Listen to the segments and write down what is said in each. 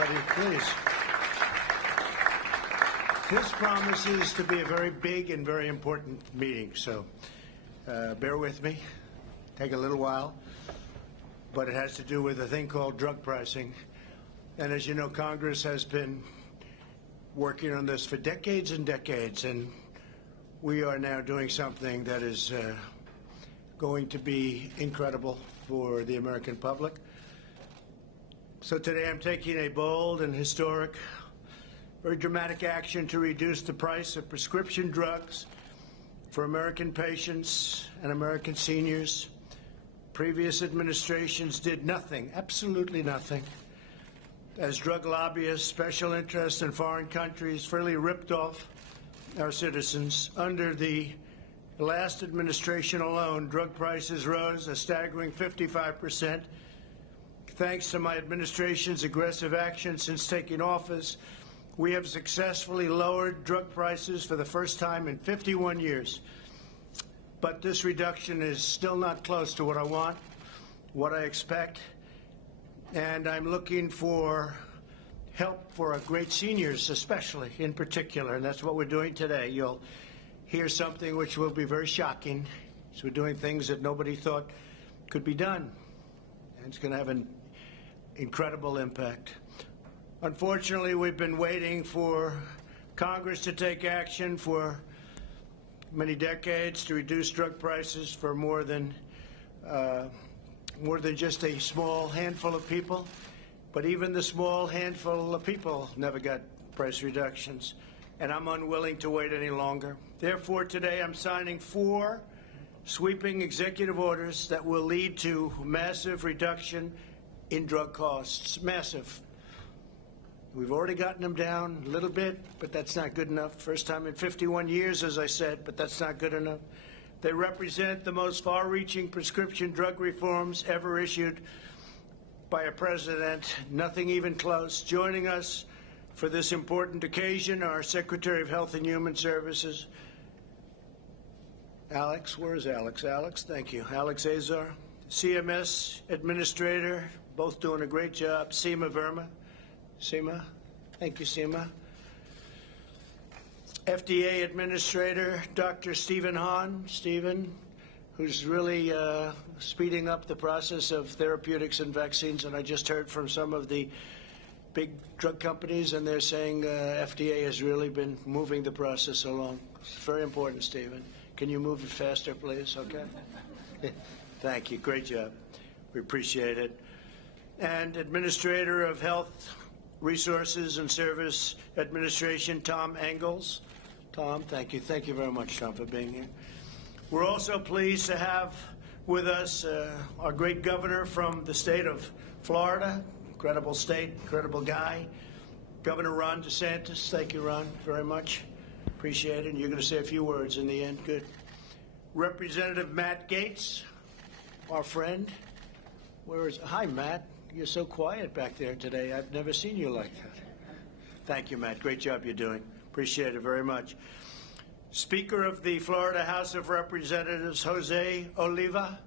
everybody, please. This promises to be a very big and very important meeting, so bear with me. Take a little while, but it has to do with a thing called drug pricing. And as you know, Congress has been working on this for decades and decades, and we are now doing something that is going to be incredible for the American public. So today I'm taking a bold and historic, very dramatic action to reduce the price of prescription drugs for American patients and American seniors. Previous administrations did nothing, absolutely nothing, as drug lobbyists, special interests in foreign countries freely ripped off our citizens. Under the last administration alone, drug prices rose a staggering 55%. Thanks to my administration's aggressive action since taking office, we have successfully lowered drug prices for the first time in 51 years. But this reduction is still not close to what I want, what I expect, and I'm looking for help for our great seniors, especially in particular, and that's what we're doing today. You'll hear something which will be very shocking. So we're doing things that nobody thought could be done, and it's going to have an incredible impact. Unfortunately, we've been waiting for Congress to take action for many decades to reduce drug prices for more than just a small handful of people. But even the small handful of people never got price reductions, and I'm unwilling to wait any longer. Therefore, today I'm signing 4 sweeping executive orders that will lead to massive reduction in drug costs. Massive. We've already gotten them down a little bit, but that's not good enough. First time in 51 years, as I said, but that's not good enough. They represent the most far-reaching prescription drug reforms ever issued by a president, nothing even close. Joining us for this important occasion, our Secretary of Health and Human Services, Alex. Where is Alex? Alex, thank you. Alex Azar. CMS Administrator, both doing a great job. Seema Verma. Seema. Thank you, Seema. FDA Administrator, Dr. Stephen Hahn. Stephen, who's really speeding up the process of therapeutics and vaccines. And I just heard from some of the big drug companies, and they're saying FDA has really been moving the process along. It's very important, Stephen. Can you move it faster, please? Okay. Thank you. Great job. We appreciate it. And Administrator of Health Resources and Service Administration, Tom Engels. Tom, thank you. Thank you very much, Tom, for being here. We're also pleased to have with us our great governor from the state of Florida. Incredible state, incredible guy. Governor Ron DeSantis. Thank you, Ron, very much. Appreciate it. And you're going to say a few words in the end. Good. Representative Matt Gaetz, our friend. Hi, Matt. You're so quiet back there today. I've never seen you like that. Thank you, Matt. Great job you're doing. Appreciate it very much. Speaker of the Florida House of Representatives, Jose Oliva.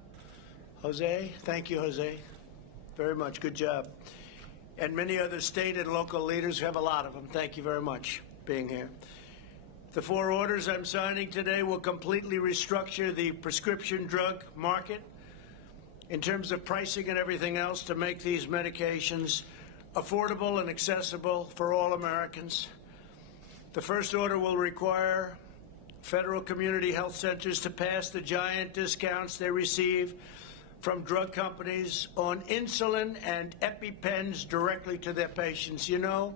Jose, thank you, Jose. Very much. Good job. And many other state and local leaders. We have a lot of them. Thank you very much for being here. The 4 orders I'm signing today will completely restructure the prescription drug market in terms of pricing and everything else to make these medications affordable and accessible for all Americans. The first order will require federal community health centers to pass the giant discounts they receive from drug companies on insulin and EpiPens directly to their patients. You know,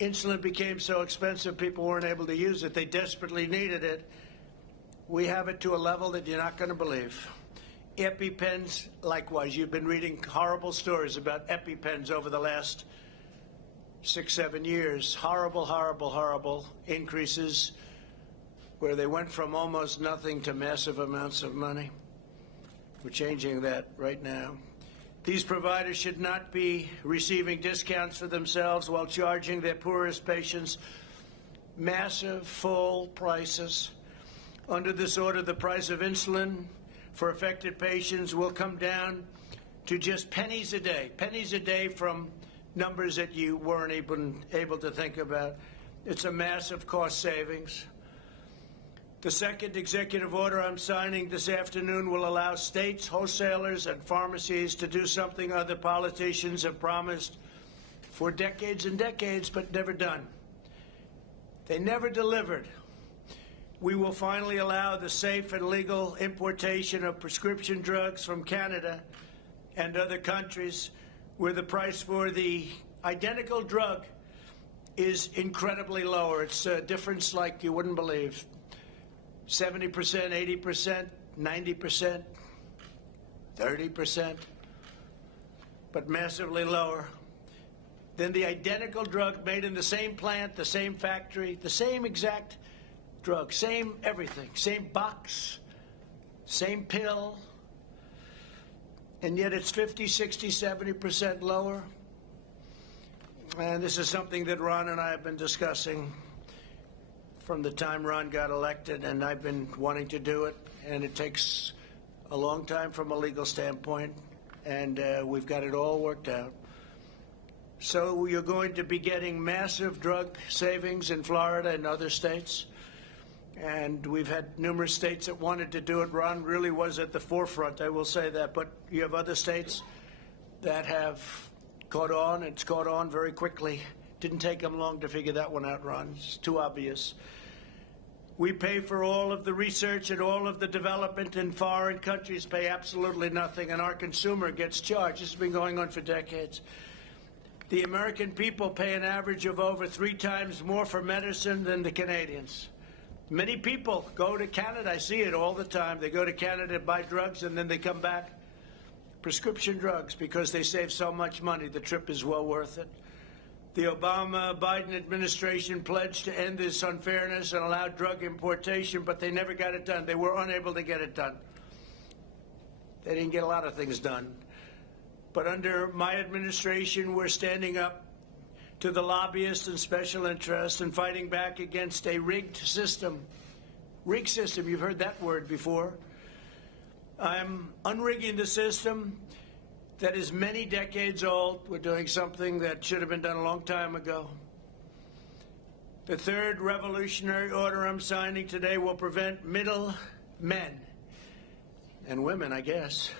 insulin became so expensive people weren't able to use it. They desperately needed it. We have it to a level that you're not going to believe. EpiPens, likewise. You've been reading horrible stories about EpiPens over the last 6-7 years. Horrible, horrible, horrible increases where they went from almost nothing to massive amounts of money. We're changing that right now. These providers should not be receiving discounts for themselves while charging their poorest patients massive full prices. Under this order, the price of insulin for affected patients will come down to just pennies a day from numbers that you weren't even able to think about. It's a massive cost savings. The second executive order I'm signing this afternoon will allow states, wholesalers, and pharmacies to do something other politicians have promised for decades and decades, but never done. They never delivered. We will finally allow the safe and legal importation of prescription drugs from Canada and other countries where the price for the identical drug is incredibly lower. It's a difference like you wouldn't believe. 70%, 80%, 90%, 30%, but massively lower than the identical drug made in the same plant, the same factory, the same exact drug, same everything, same box, same pill, and yet it's 50, 60, 70% lower. And this is something that Ron and I have been discussing from the time Ron got elected, and I've been wanting to do it, and it takes a long time from a legal standpoint, and we've got it all worked out. So you're going to be getting massive drug savings in Florida and other states, and we've had numerous states that wanted to do it. Ron really was at the forefront, I will say that, but you have other states that have caught on. It's caught on very quickly. Didn't take them long to figure that one out, Ron. It's too obvious. We pay for all of the research and all of the development, and foreign countries pay absolutely nothing, and our consumer gets charged. This has been going on for decades. The American people pay an average of over 3 times more for medicine than the Canadians. Many people go to Canada. I see it all the time. They go to Canada to buy drugs, and then they come back, prescription drugs, because they save so much money. The trip is well worth it. The Obama-Biden administration pledged to end this unfairness and allow drug importation, but they never got it done. They were unable to get it done. They didn't get a lot of things done. But under my administration, we're standing up to the lobbyists and special interests and fighting back against a rigged system. Rigged system, you've heard that word before. I'm unrigging the system that is many decades old. We're doing something that should have been done a long time ago. The third revolutionary order I'm signing today will prevent middle men and women, I guess.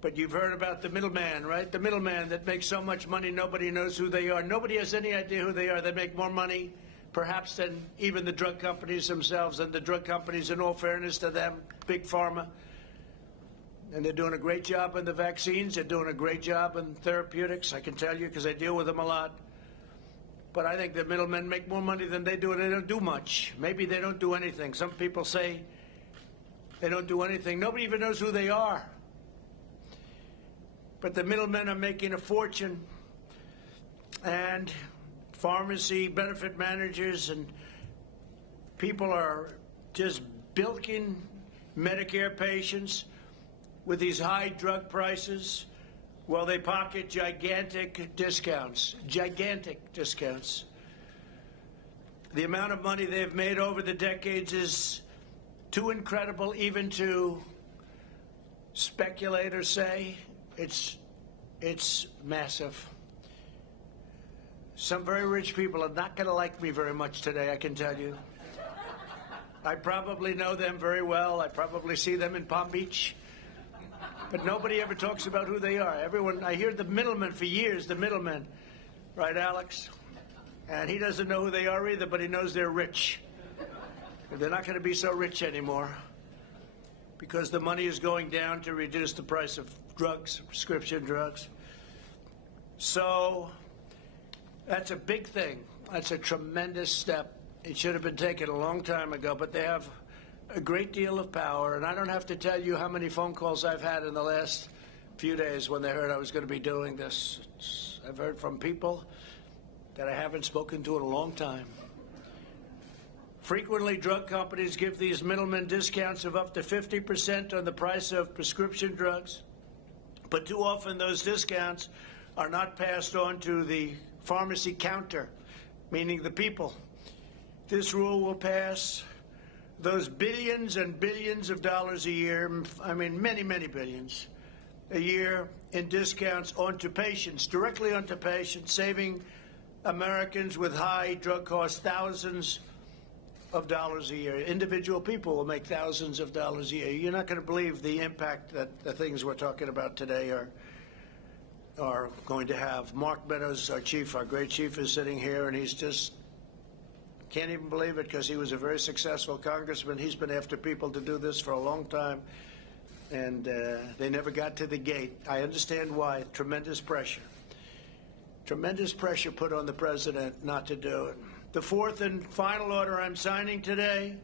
But you've heard about the middleman, right? The middleman that makes so much money nobody knows who they are. Nobody has any idea who they are. They make more money, perhaps, than even the drug companies themselves. And the drug companies, in all fairness to them, big pharma, and they're doing a great job in the vaccines. They're doing a great job in therapeutics, I can tell you, because I deal with them a lot. But I think the middlemen make more money than they do, and they don't do much. Maybe they don't do anything. Some people say they don't do anything. Nobody even knows who they are. But the middlemen are making a fortune, and pharmacy benefit managers and people are just bilking Medicare patients with these high drug prices while they pocket gigantic discounts. Gigantic discounts. The amount of money they've made over the decades is too incredible even to speculate or say. It's massive. Some very rich people are not going to like me very much today, I can tell you. I probably know them very well. I probably see them in Palm Beach. But nobody ever talks about who they are. Everyone, I hear the middlemen for years, the middlemen. Right, Alex? And he doesn't know who they are either, but he knows they're rich. They're not going to be so rich anymore because the money is going down to reduce the price of drugs, prescription drugs. So that's a big thing. That's a tremendous step. It should have been taken a long time ago, but they have a great deal of power, and I don't have to tell you how many phone calls I've had in the last few days when they heard I was going to be doing this. I've heard from people that I haven't spoken to in a long time. Frequently, drug companies give these middlemen discounts of up to 50% on the price of prescription drugs, but too often those discounts are not passed on to the pharmacy counter, meaning the people. This rule will pass those billions and billions of dollars a year, I mean many, many billions, a year in discounts onto patients, directly onto patients, saving Americans with high drug costs thousands of dollars a year. Individual people will make thousands of dollars a year. You're not going to believe the impact that the things we're talking about today are going to have. Mark Meadows, our great chief, is sitting here, and he's just can't even believe it because he was a very successful congressman. He's been after people to do this for a long time, and they never got to the gate. I understand why. Tremendous pressure. Tremendous pressure put on the president not to do it. The fourth and final order I'm signing today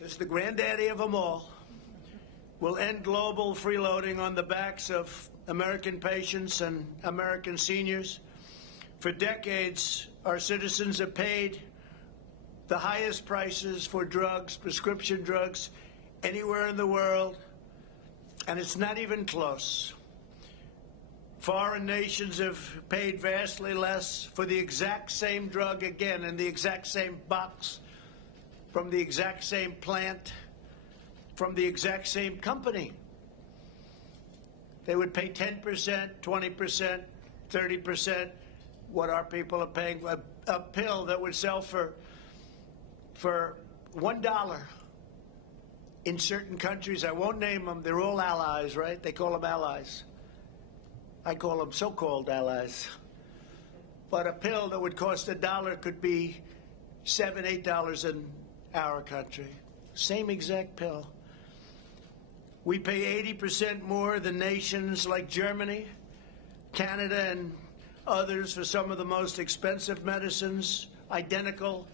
is the granddaddy of them all. Will end global freeloading on the backs of American patients and American seniors. For decades, our citizens have paid the highest prices for drugs, prescription drugs, anywhere in the world, and it's not even close. Foreign nations have paid vastly less for the exact same drug, again, in the exact same box, from the exact same plant, from the exact same company. They would pay 10%, 20%, 30% what our people are paying. A pill that would sell for $1 in certain countries. I won't name them. They're all allies, right? They call them allies. I call them so-called allies. But a pill that would cost $1 could be $7, $8 in our country. Same exact pill. We pay 80% more than nations like Germany, Canada, and others for some of the most expensive medicines, identical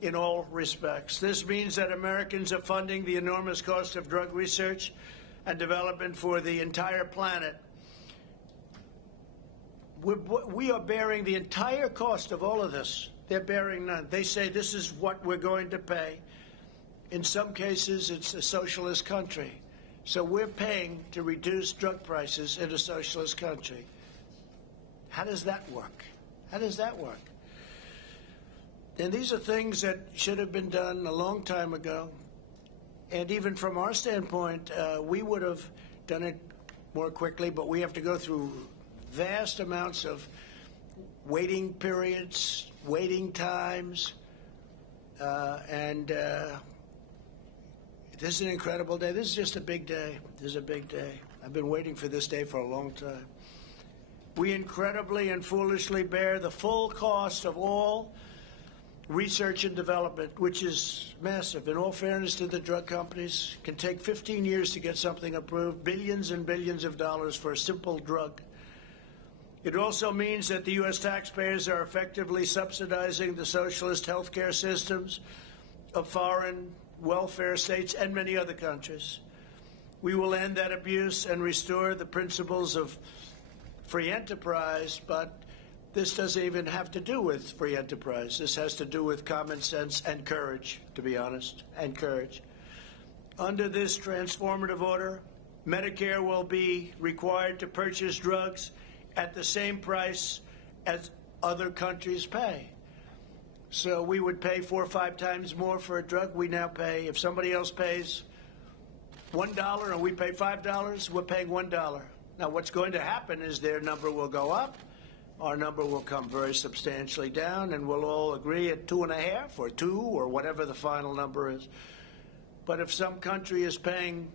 in all respects. This means that Americans are funding the enormous cost of drug research and development for the entire planet. We are bearing the entire cost of all of this. They're bearing none. They say this is what we're going to pay. In some cases, it's a socialist country. So we're paying to reduce drug prices in a socialist country. How does that work? How does that work? And these are things that should have been done a long time ago. And even from our standpoint, we would have done it more quickly, but we have to go through vast amounts of waiting periods, waiting times, and this is an incredible day. This is just a big day. This is a big day. I've been waiting for this day for a long time. We incredibly and foolishly bear the full cost of all research and development, which is massive. In all fairness to the drug companies, it can take 15 years to get something approved, billions and billions of dollars for a simple drug. It also means that the U.S. taxpayers are effectively subsidizing the socialist healthcare systems of foreign welfare states and many other countries. We will end that abuse and restore the principles of free enterprise, but this doesn't even have to do with free enterprise. This has to do with common sense and courage, to be honest, and courage. Under this transformative order, Medicare will be required to purchase drugs at the same price as other countries pay. So we would pay 4 or 5 times more for a drug. We now pay, if somebody else pays $1 and we pay $5, we're paying $1. Now what's going to happen is their number will go up, our number will come very substantially down, and we'll all agree at 2.5 or 2 or whatever the final number is. But if some country is paying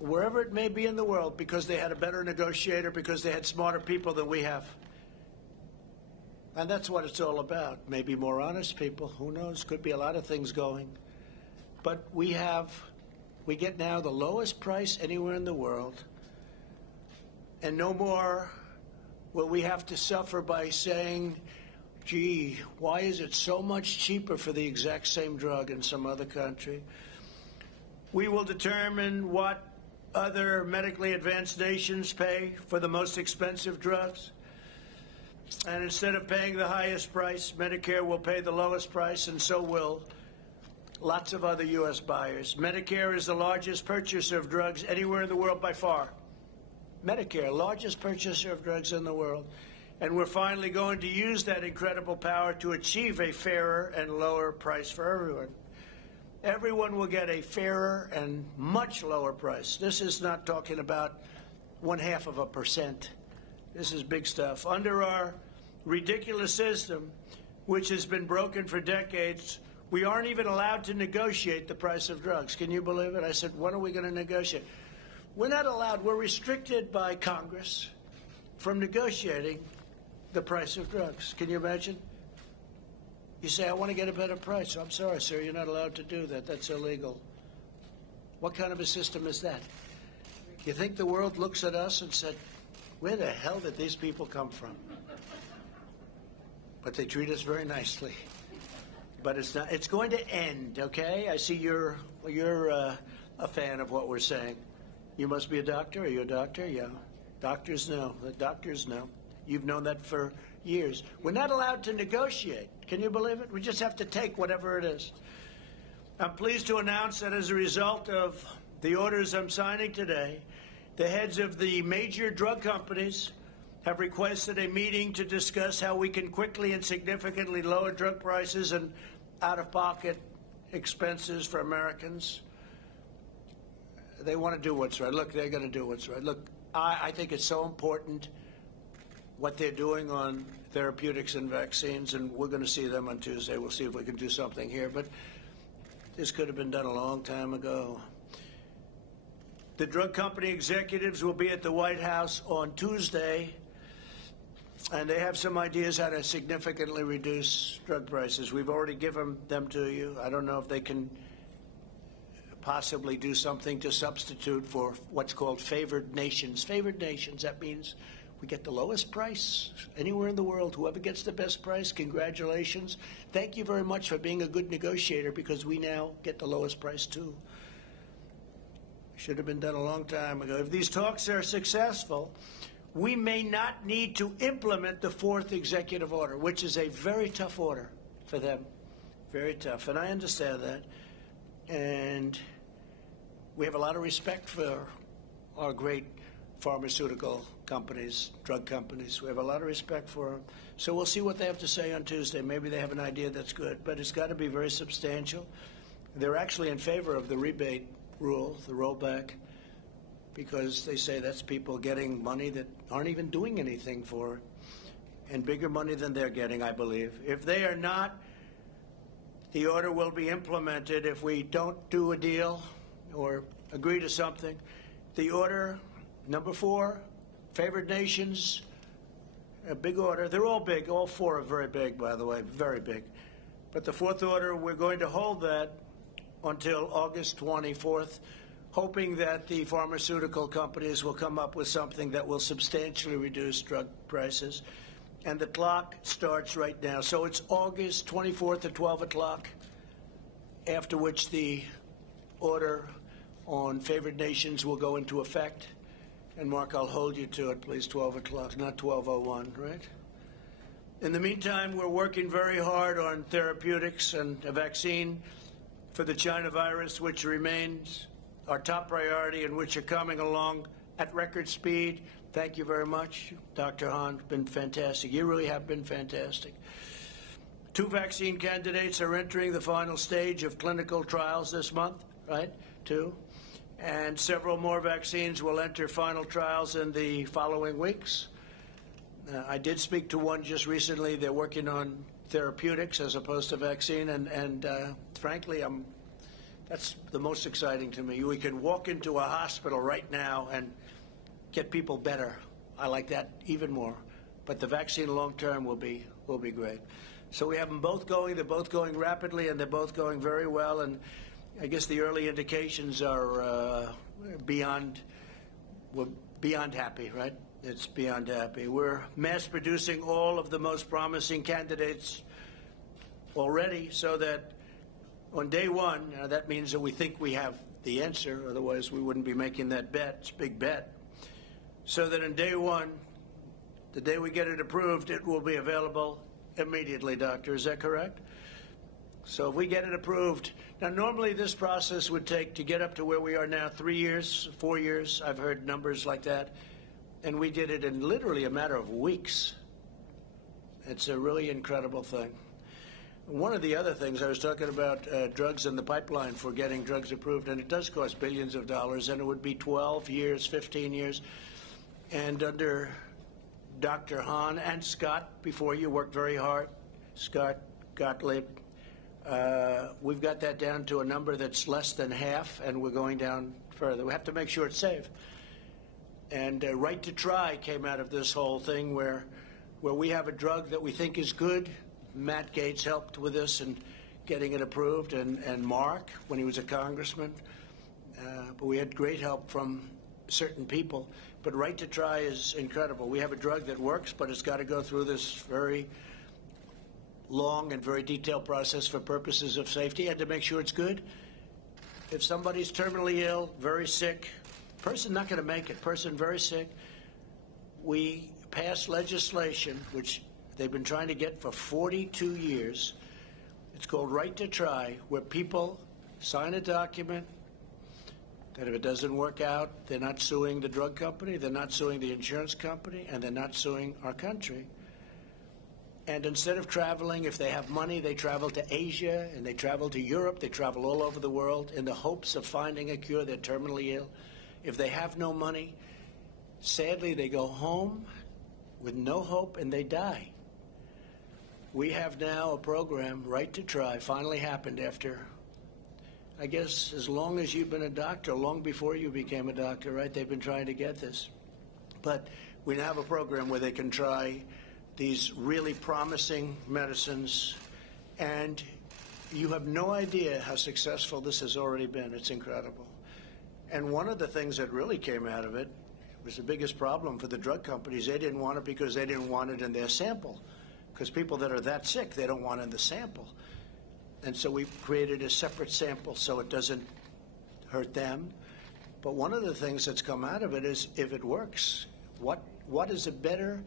wherever it may be in the world because they had a better negotiator, because they had smarter people than we have, and that's what it's all about. Maybe more honest people, who knows, could be a lot of things going. But we get now the lowest price anywhere in the world, and no more will we have to suffer by saying, gee, why is it so much cheaper for the exact same drug in some other country? We will determine what other medically advanced nations pay for the most expensive drugs. And instead of paying the highest price, Medicare will pay the lowest price, and so will lots of other U.S. buyers. Medicare is the largest purchaser of drugs anywhere in the world by far. Medicare, largest purchaser of drugs in the world. And we're finally going to use that incredible power to achieve a fairer and lower price for everyone. everyone will get a fairer and much lower price. This is not talking about 0.5%. This is big stuff. Under our ridiculous system, which has been broken for decades, we aren't even allowed to negotiate the price of drugs. Can you believe it? I said, when are we going to negotiate? We're not allowed. We're restricted by Congress from negotiating the price of drugs. Can you imagine? You say, I want to get a better price. I'm sorry, sir, you're not allowed to do that. That's illegal. What kind of a system is that? You think the world looks at us and said, where the hell did these people come from? But they treat us very nicely. But it's not. It's going to end, okay? I see you're a fan of what we're saying. You must be a doctor. Are you a doctor? Yeah. Doctors know. The doctors know. You've known that for years. We're not allowed to negotiate. Can you believe it? We just have to take whatever it is. I'm pleased to announce that as a result of the orders I'm signing today, the heads of the major drug companies have requested a meeting to discuss how we can quickly and significantly lower drug prices and out-of-pocket expenses for Americans. They want to do what's right. Look, they're going to do what's right. Look, I think it's so important what they're doing on therapeutics and vaccines, and we're going to see them on Tuesday. We'll see if we can do something here, but this could have been done a long time ago. The drug company executives will be at the White House on Tuesday, and they have some ideas how to significantly reduce drug prices. We've already given them to you. I don't know if they can possibly do something to substitute for what's called favored nations. Favored nations, that means we get the lowest price anywhere in the world. Whoever gets the best price, congratulations. Thank you very much for being a good negotiator, because we now get the lowest price too. Should have been done a long time ago. If these talks are successful, we may not need to implement the fourth executive order, which is a very tough order for them. Very tough. And I understand that. And we have a lot of respect for our great pharmaceutical companies, drug companies. We have a lot of respect for them. So we'll see what they have to say on Tuesday. Maybe they have an idea that's good, but it's got to be very substantial. They're actually in favor of the rebate rule, the rollback, because they say that's people getting money that aren't even doing anything for it, and bigger money than they're getting, I believe. If they are not, the order will be implemented. If we don't do a deal or agree to something, the order, number 4, favored nations, a big order. They're all big. All 4 are very big, by the way, very big. But the 4th order, we're going to hold that until August 24th, hoping that the pharmaceutical companies will come up with something that will substantially reduce drug prices. And the clock starts right now. So it's August 24th at 12 o'clock, after which the order on favored nations will go into effect. And Mark, I'll hold you to it, please, 12 o'clock, not 12:01, right? In the meantime, we're working very hard on therapeutics and a vaccine for the China virus, which remains our top priority and which are coming along at record speed. Thank you very much, Dr. Hahn. Been fantastic. You really have been fantastic. 2 vaccine candidates are entering the final stage of clinical trials this month, right? 2. And several more vaccines will enter final trials in the following weeks. I did speak to one just recently. They're working on therapeutics as opposed to vaccine, and frankly, that's the most exciting to me. We can walk into a hospital right now and get people better. I like that even more. But the vaccine long term will be great. So we have them both going. They're both going rapidly, and they're both going very well. And I guess the early indications are we're beyond happy, right? It's beyond happy. We're mass producing all of the most promising candidates already, so that on day 1, that means that we think we have the answer. Otherwise, we wouldn't be making that bet. It's a big bet. So that on day 1, the day we get it approved, it will be available immediately, Doctor. Is that correct? So if we get it approved, now normally this process would take, to get up to where we are now, 3 years, 4 years. I've heard numbers like that. And we did it in literally a matter of weeks. It's a really incredible thing. One of the other things, I was talking about drugs in the pipeline for getting drugs approved, and it does cost billions of dollars, and it would be 12 years, 15 years. And under Dr. Hahn and Scott, before you, worked very hard, Scott Gottlieb, we've got that down to a number that's less than half, and we're going down further. We have to make sure it's safe. And Right to Try came out of this whole thing where we have a drug that we think is good. Matt Gaetz helped with this and getting it approved, and Mark when he was a congressman. But we had great help from certain people. But Right to Try is incredible. We have a drug that works, but it's got to go through this very long and very detailed process for purposes of safety and to make sure it's good. If somebody's terminally ill, very sick, person not going to make it, person very sick, we pass legislation, which they've been trying to get for 42 years. It's called Right to Try, where people sign a document that if it doesn't work out, they're not suing the drug company, they're not suing the insurance company, and they're not suing our country. And instead of traveling, if they have money, they travel to Asia, and they travel to Europe, they travel all over the world in the hopes of finding a cure. They're terminally ill. If they have no money, sadly, they go home with no hope, and they die. We have now a program, Right to Try, finally happened after, I guess, as long as you've been a doctor, long before you became a doctor, right? They've been trying to get this. But we now have a program where they can try these really promising medicines, and you have no idea how successful this has already been. It's incredible. And one of the things that really came out of it was the biggest problem for the drug companies. They didn't want it because they didn't want it in their sample. Because people that are that sick, they don't want it in the sample. And so we created a separate sample so it doesn't hurt them. But one of the things that's come out of it is, if it works, what is a better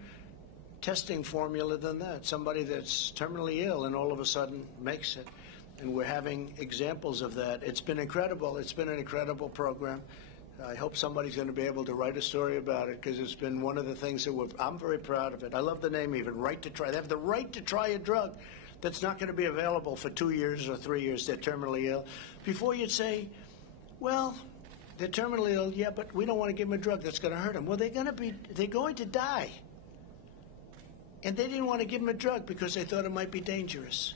testing formula than that? Somebody that's terminally ill and all of a sudden makes it. And we're having examples of that. It's been incredible. It's been an incredible program. I hope somebody's going to be able to write a story about it, because it's been one of the things that I'm very proud of it. I love the name even, Right to Try. They have the right to try a drug that's not going to be available for 2 years or 3 years. They're terminally ill. Before you'd say, well, they're terminally ill, yeah, but we don't want to give them a drug that's going to hurt them. Well, they're going to die. And they didn't want to give them a drug because they thought it might be dangerous.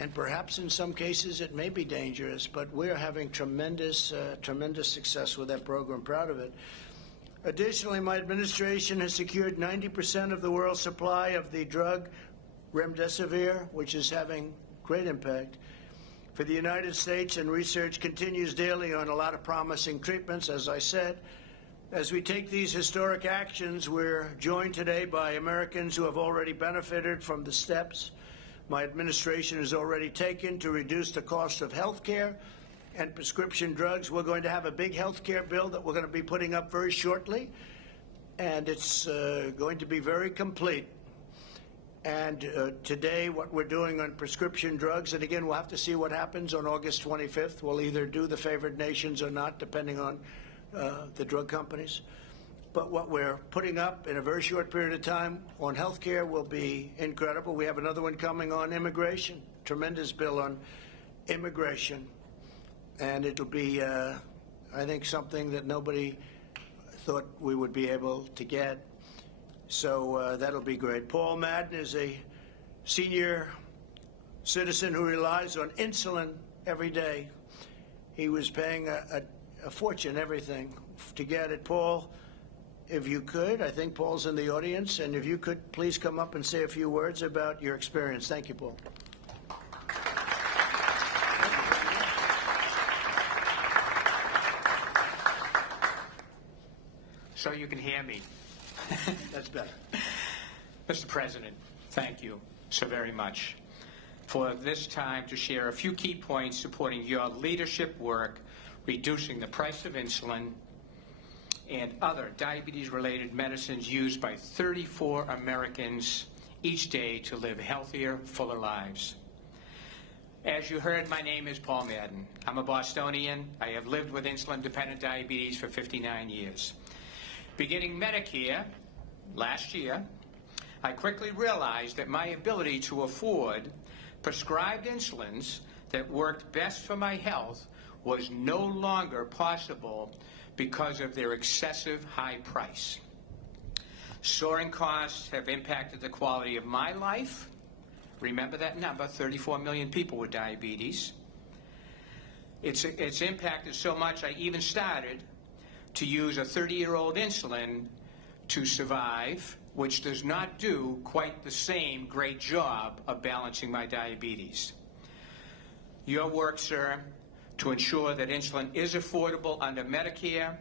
And perhaps in some cases it may be dangerous, but we're having tremendous success with that program. Proud of it. Additionally, my administration has secured 90% of the world's supply of the drug remdesivir, which is having great impact for the United States, and research continues daily on a lot of promising treatments, as I said. As we take these historic actions, we're joined today by Americans who have already benefited from the steps my administration has already taken to reduce the cost of health care and prescription drugs. We're going to have a big health care bill that we're going to be putting up very shortly, and it's going to be very complete. And today, what we're doing on prescription drugs, and again, we'll have to see what happens on August 25th. We'll either do the favored nations or not, depending on the drug companies. But what we're putting up in a very short period of time on health care will be incredible. We have another one coming on immigration, tremendous bill on immigration. And it'll be, I think, something that nobody thought we would be able to get. So that'll be great. Paul Madden is a senior citizen who relies on insulin every day. He was paying a fortune, everything, to get it. Paul, if you could, I think Paul's in the audience, and if you could please come up and say a few words about your experience. Thank you, Paul. So you can hear me. That's better. Mr. President, thank you so very much for this time to share a few key points supporting your leadership work, reducing the price of insulin and other diabetes-related medicines used by 34 Americans each day to live healthier, fuller lives. As you heard, my name is Paul Madden. I'm a Bostonian. I have lived with insulin-dependent diabetes for 59 years. Beginning Medicare last year, I quickly realized that my ability to afford prescribed insulins that worked best for my health was no longer possible because of their excessive high price. Soaring costs have impacted the quality of my life. Remember that number, 34 million people with diabetes. It's impacted so much I even started to use a 30-year-old insulin to survive, which does not do quite the same great job of balancing my diabetes. Your work, sir, to ensure that insulin is affordable under Medicare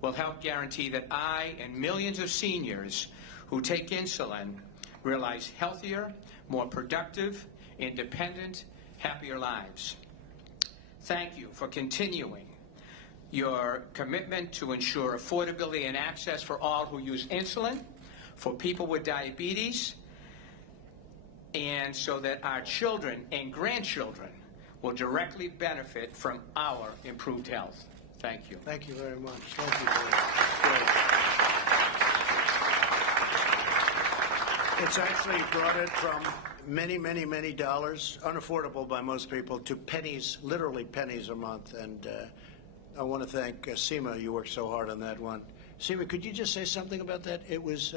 will help guarantee that I and millions of seniors who take insulin realize healthier, more productive, independent, happier lives. Thank you for continuing your commitment to ensure affordability and access for all who use insulin, for people with diabetes, and so that our children and grandchildren will directly benefit from our improved health. Thank you. Thank you very much. Thank you. Great. It's actually brought it from many, many, many dollars, unaffordable by most people, to pennies, literally pennies a month. And I want to thank Seema. You worked so hard on that one. Seema, could you just say something about that? It was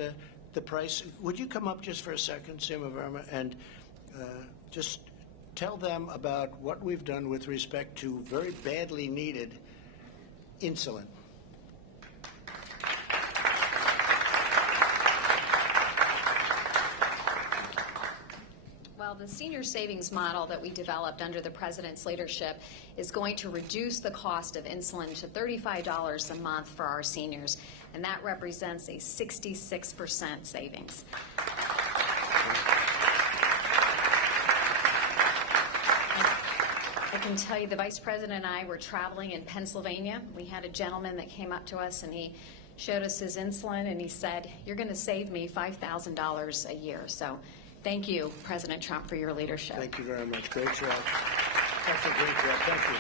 the price. Would you come up just for a second, Seema Verma, and just tell them about what we've done with respect to very badly needed insulin. Well, the senior savings model that we developed under the President's leadership is going to reduce the cost of insulin to $35 a month for our seniors, and that represents a 66% savings. I can tell you the Vice President and I were traveling in Pennsylvania. We had a gentleman that came up to us and he showed us his insulin and he said, "You're going to save me $5,000 a year." So thank you, President Trump, for your leadership. Thank you very much. Great job. That's a great job. Thank you.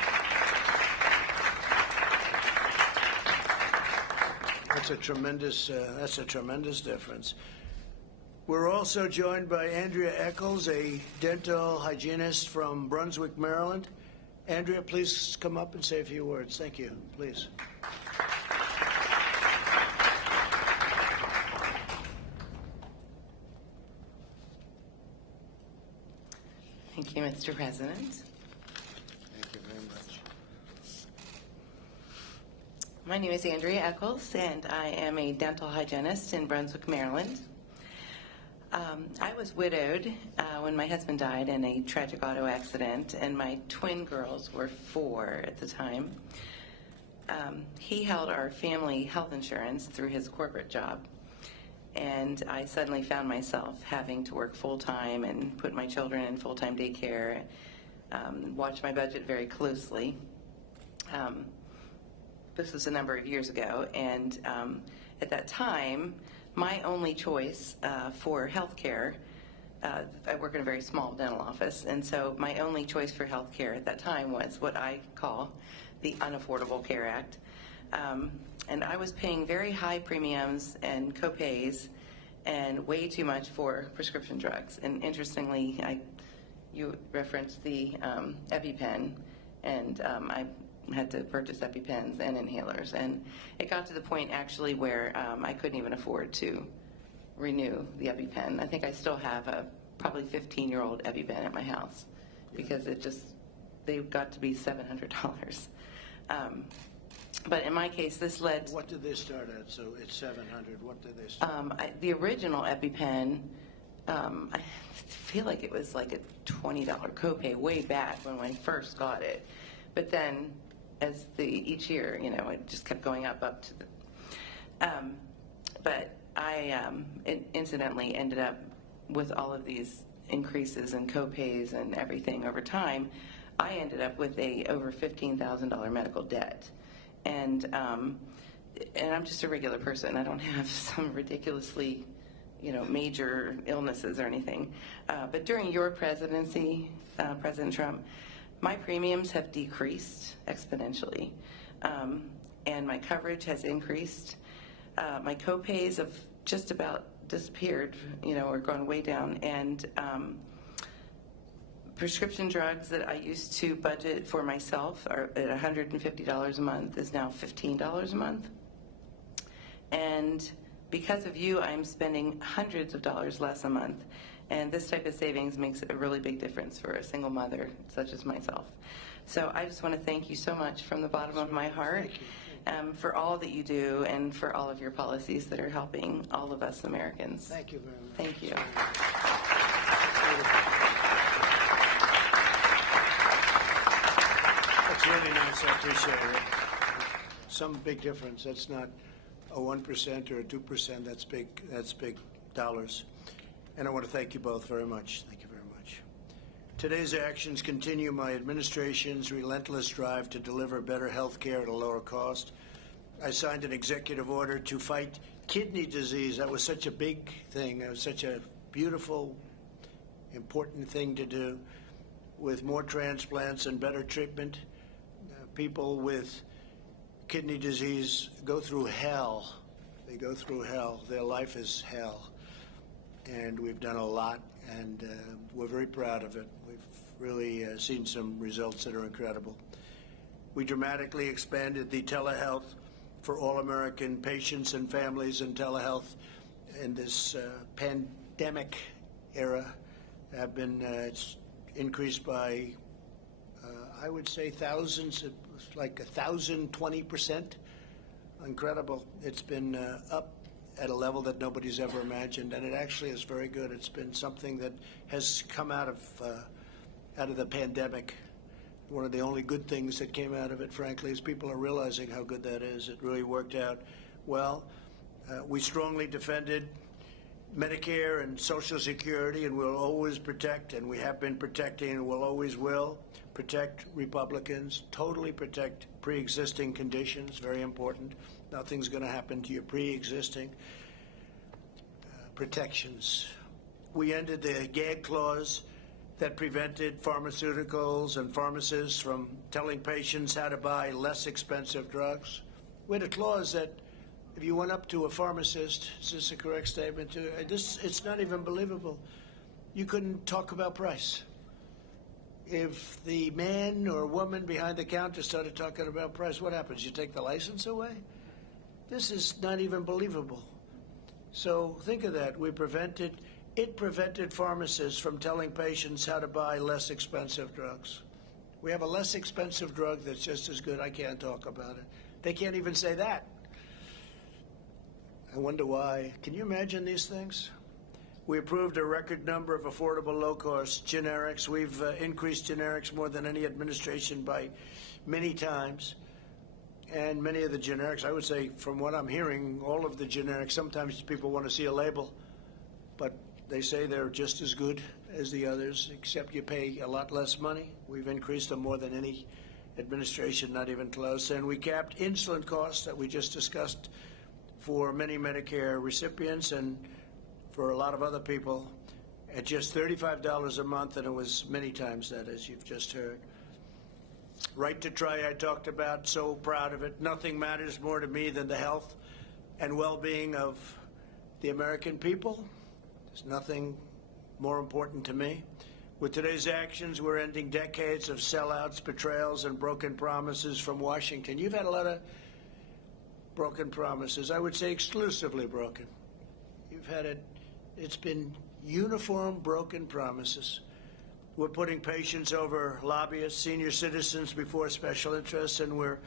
That's a tremendous difference. We're also joined by Andrea Eccles, a dental hygienist from Brunswick, Maryland. Andrea, please come up and say a few words. Thank you. Please. Thank you, Mr. President. Thank you very much. My name is Andrea Eccles, and I am a dental hygienist in Brunswick, Maryland. I was widowed when my husband died in a tragic auto accident, and my twin girls were 4 at the time. He held our family health insurance through his corporate job, and I suddenly found myself having to work full-time and put my children in full-time daycare, watch my budget very closely. This was a number of years ago, and at that time, my only choice for health care, I work in a very small dental office, and so my only choice for health care at that time was what I call the Unaffordable Care Act. And I was paying very high premiums and co-pays and way too much for prescription drugs. And interestingly, you referenced the EpiPen, and I had to purchase EpiPens and inhalers. And it got to the point actually where I couldn't even afford to renew the EpiPen. I think I still have a probably 15-year-old EpiPen at my house because they got to be $700. But in my case, this led... What did they start at? So it's $700. What did they start the original EpiPen, I feel like it was like a $20 copay way back when I first got it. But then as each year, it just kept going up to the... but I incidentally ended up with all of these increases in copays and everything over time. I ended up with over $15,000 medical debt. And I'm just a regular person. I don't have some ridiculously, major illnesses or anything. But during your presidency, President Trump, my premiums have decreased exponentially, and my coverage has increased. My copays have just about disappeared, or gone way down, and prescription drugs that I used to budget for myself are at $150 a month is now $15 a month. And because of you, I'm spending hundreds of dollars less a month. And this type of savings makes a really big difference for a single mother such as myself. So I just want to thank you so much from the bottom of my heart for all that you do and for all of your policies that are helping all of us Americans. Thank you very much. Thank you. That's really nice. I appreciate it. Some big difference. That's not a 1% or a 2%. That's big. That's big dollars. And I want to thank you both very much. Thank you very much. Today's actions continue my administration's relentless drive to deliver better health care at a lower cost. I signed an executive order to fight kidney disease. That was such a big thing. That was such a beautiful, important thing to do. With more transplants and better treatment, people with kidney disease go through hell. They go through hell. Their life is hell. And we've done a lot, and we're very proud of it. We've really seen some results that are incredible. We dramatically expanded the telehealth for all American patients and families, and telehealth in this pandemic era have been increased by, I would say, thousands, like 1,020%. Incredible. It's been up at a level that nobody's ever imagined, and it actually is very good. It's been something that has come out of the pandemic. One of the only good things that came out of it, frankly, is people are realizing how good that is. It really worked out well. We strongly defended Medicare and Social Security, and we'll always protect, and we have been protecting, and we'll always will protect Republicans, totally protect pre-existing conditions, very important. Nothing's going to happen to your pre-existing protections. We ended the gag clause that prevented pharmaceuticals and pharmacists from telling patients how to buy less expensive drugs. We had a clause that if you went up to a pharmacist, is this a correct statement? It's not even believable. You couldn't talk about price. If the man or woman behind the counter started talking about price, what happens? You take the license away? This is not even believable. So think of that. It prevented pharmacists from telling patients how to buy less expensive drugs. We have a less expensive drug that's just as good. I can't talk about it. They can't even say that. I wonder why. Can you imagine these things? We approved a record number of affordable, low-cost generics. We've increased generics more than any administration by many times. And many of the generics, I would say, from what I'm hearing, all of the generics, sometimes people want to see a label, but they say they're just as good as the others, except you pay a lot less money. We've increased them more than any administration, not even close. And we capped insulin costs that we just discussed for many Medicare recipients and for a lot of other people at just $35 a month, and it was many times that, as you've just heard. Right to try, I talked about, so proud of it. Nothing matters more to me than the health and well-being of the American people. There's nothing more important to me. With today's actions, we're ending decades of sellouts, betrayals, and broken promises from Washington. You've had a lot of broken promises. I would say exclusively broken. You've had it. It's been uniform broken promises. We're putting patients over lobbyists, senior citizens before special interests, and we're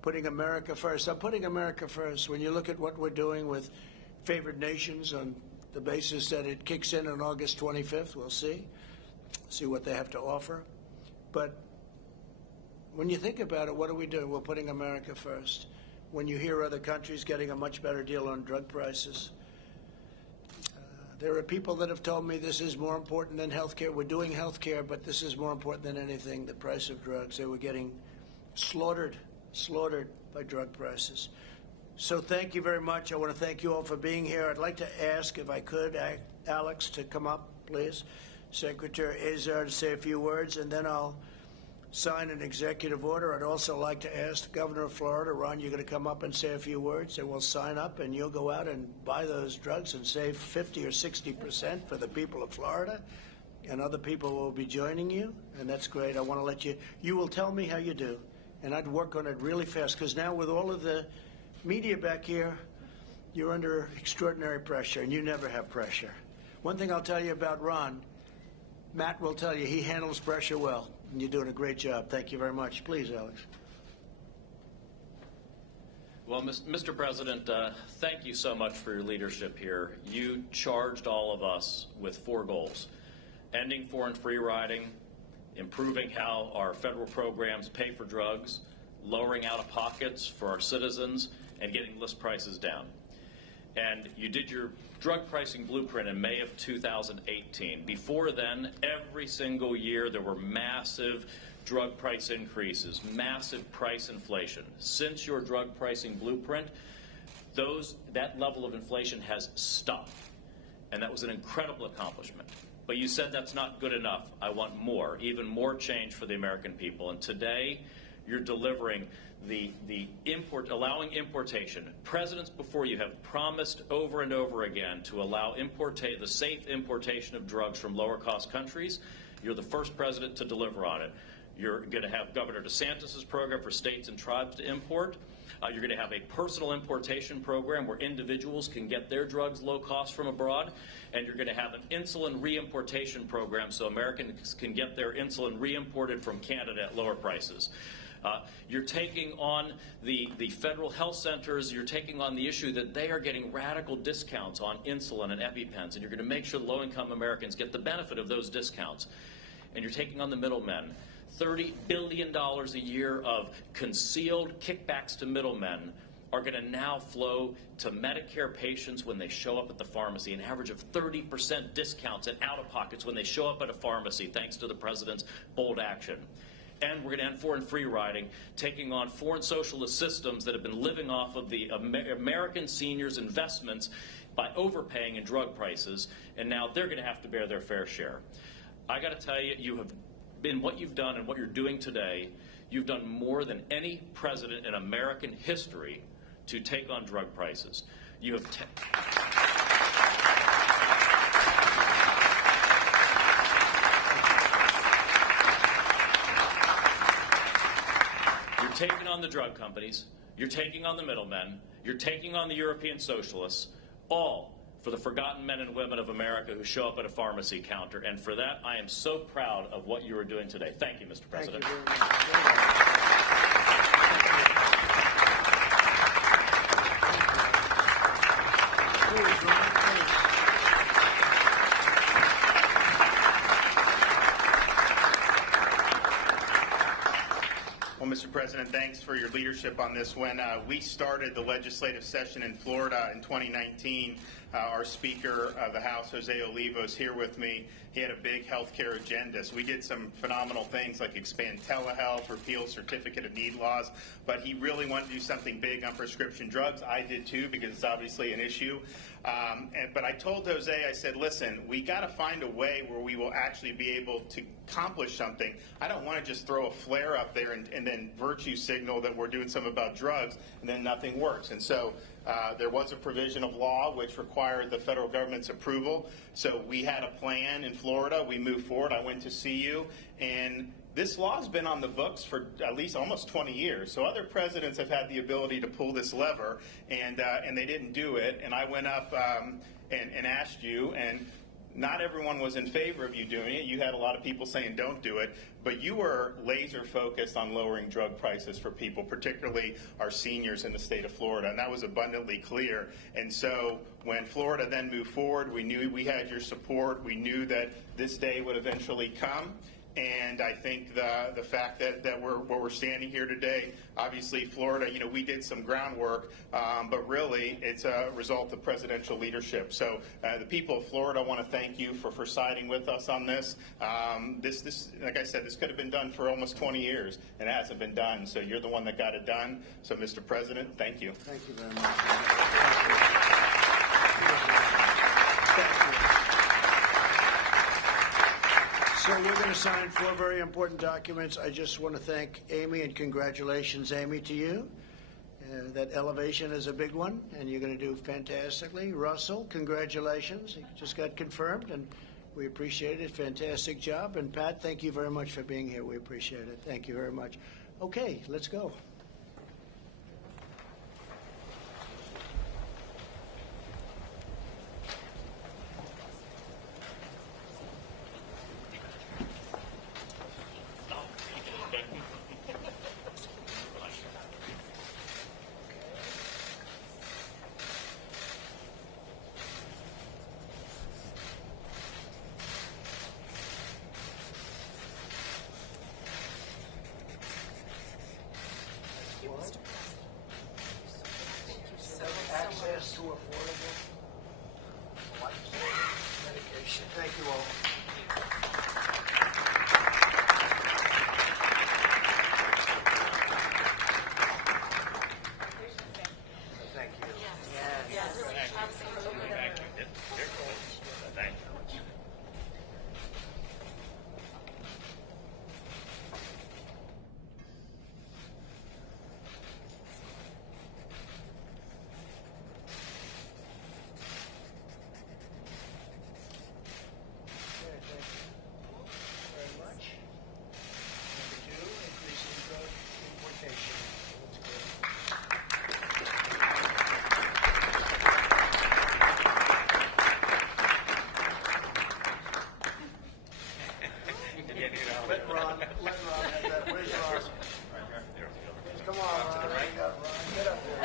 putting America first. I'm putting America first. When you look at what we're doing with favored nations on the basis that it kicks in on August 25th, we'll see what they have to offer. But when you think about it, what are we doing? We're putting America first. When you hear other countries getting a much better deal on drug prices, there are people that have told me this is more important than health care. We're doing health care, but this is more important than anything, the price of drugs. They were getting slaughtered by drug prices. So thank you very much. I want to thank you all for being here. I'd like to ask, if I could, Alex to come up, please. Secretary Azar to say a few words, and then I'll sign an executive order. I'd also like to ask the governor of Florida, Ron, you're going to come up and say a few words, and we'll sign up, and you'll go out and buy those drugs and save 50 or 60% for the people of Florida. and other people will be joining you, and that's great. I want to let you will tell me how you do, and I'd work on it really fast, because now with all of the media back here, you're under extraordinary pressure, and you never have pressure. One thing I'll tell you about Ron, Matt will tell you he handles pressure well, and you're doing a great job. Thank you very much. Please, Alex. Well, Mr. President, thank you so much for your leadership here. You charged all of us with 4 goals: ending foreign free riding, improving how our federal programs pay for drugs, lowering out-of-pockets for our citizens, and getting list prices down. And you did your drug pricing blueprint in May of 2018. Before then, every single year there were massive drug price increases, massive price inflation. Since your drug pricing blueprint, that level of inflation has stopped. And that was an incredible accomplishment. But you said that's not good enough. I want more, even more change for the American people. And today, you're delivering allowing importation. Presidents before you have promised over and over again to allow the safe importation of drugs from lower cost countries. You're the first president to deliver on it. You're going to have Governor DeSantis' program for states and tribes to import. You're going to have a personal importation program where individuals can get their drugs low cost from abroad. And you're going to have an insulin reimportation program so Americans can get their insulin reimported from Canada at lower prices. You're taking on the federal health centers. You're taking on the issue that they are getting radical discounts on insulin and EpiPens, and you're going to make sure low-income Americans get the benefit of those discounts. And you're taking on the middlemen. $30 billion a year of concealed kickbacks to middlemen are going to now flow to Medicare patients when they show up at the pharmacy, an average of 30% discounts and out-of-pockets when they show up at a pharmacy, thanks to the president's bold action. And we're going to end foreign free riding, taking on foreign socialist systems that have been living off of the American seniors' investments by overpaying in drug prices, and now they're going to have to bear their fair share. I got to tell you, you have been what you've done and what you're doing today, you've done more than any president in American history to take on drug prices. You have You're taking on the drug companies, you're taking on the middlemen, you're taking on the European socialists, all for the forgotten men and women of America who show up at a pharmacy counter. And for that, I am so proud of what you are doing today. Thank you, Mr. President. Thank you very much. Please, Ron, please. Well, Mr. President, thanks for your leadership on this. When we started the legislative session in Florida in 2019, our Speaker of the House, Jose Olivo, is here with me. He had a big health care agenda. So we did some phenomenal things like expand telehealth, repeal certificate of need laws, but he really wanted to do something big on prescription drugs. I did too, because it's obviously an issue. But I told Jose, I said, listen, we got to find a way where we will actually be able to accomplish something. I don't want to just throw a flare up there and then virtue signal that we're doing something about drugs and then nothing works. And so there was a provision of law which required the federal government's approval. So we had a plan in Florida. We moved forward. I went to see you, and this law has been on the books for at least almost 20 years. So other presidents have had the ability to pull this lever, and they didn't do it. And I went up and asked you, and not everyone was in favor of you doing it. You had a lot of people saying don't do it, but you were laser focused on lowering drug prices for people, particularly our seniors in the state of Florida, and that was abundantly clear. And so when Florida then moved forward, we knew we had your support. We knew that this day would eventually come. And I think the fact that we're standing here today, obviously Florida, we did some groundwork, but really it's a result of presidential leadership. So the people of Florida want to thank you for siding with us on this. This, like I said, this could have been done for almost 20 years, and it hasn't been done. So you're the one that got it done. So, Mr. President, thank you. Thank you very much. Thank you. So we're going to sign 4 very important documents. I just want to thank Amy, and congratulations, Amy, to you. That elevation is a big one, and you're going to do fantastically. Russell, congratulations. He just got confirmed, and We appreciate it. Fantastic job. And Pat, thank you very much for being here. We appreciate it. Thank you very much. Okay, let's go. Access to affordable life-saving medication. Thank you all. Thank you. Okay, thank you very much. Number 2, increasing drug importation. That's good. Let Ron have that. Where's Ron? Come on, Ron. Hang up, Ron. Get up there.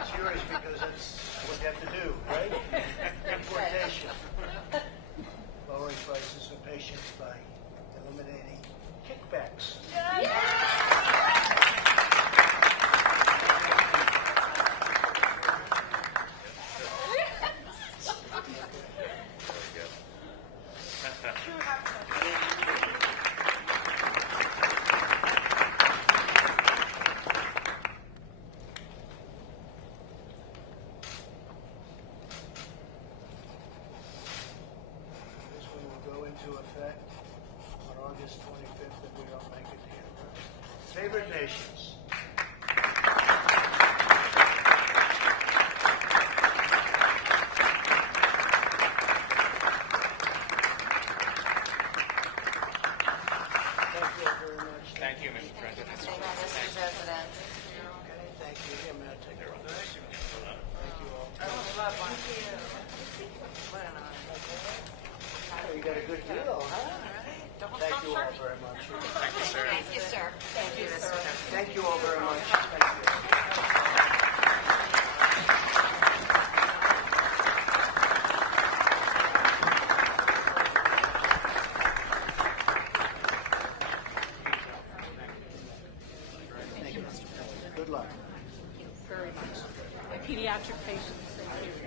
It's yours because that's what you have to do, right? Importation. Lowering prices for patients by eliminating kickbacks. This one will go into effect on August 25th if we don't make it here. Favorite nations. Thank you all very much. Thank you, Mr. President. Okay, thank you. Here, Matt, take it. Thank you all. Oh, you got a good deal, huh? Thank you all very much. Thank you, sir. Thank you, sir. Thank you, sir. Thank you all very much. Thank you. Thank you. Good luck. Very much. My pediatric patients, thank you.